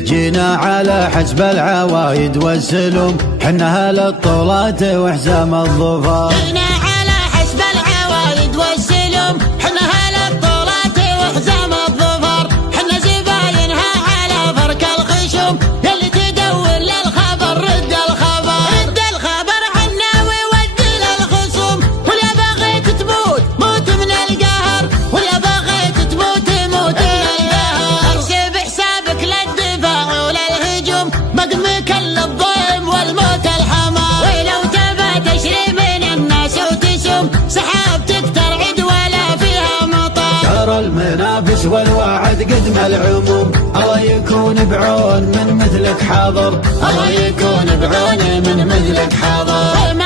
جينا على حسب العوايد والسلوم، حنا للطولات وحزام الظفر. جينا على حسب العوايد والسلوم، حنا للطولات وحزام الظفر. حنا زباينها على فرك الخشوم، يلي تدور للخبر رد الخبر. رد الخبر عنا وودي للخصوم، ولا بغيت تموت موت من القهر، ولا بغيت تموت موت من القهر. احسب حسابك للدفاع وللهجوم، مقمك للضيم والموت الحمار. ولو تبى تشري من الناس وتسوم، سحابتك ترعد ولا فيها مطر. ترى المنافس والوعد قدم العموم، الله يكون بعون من مثلك حاضر، الله يكون بعون من مثلك حاضر.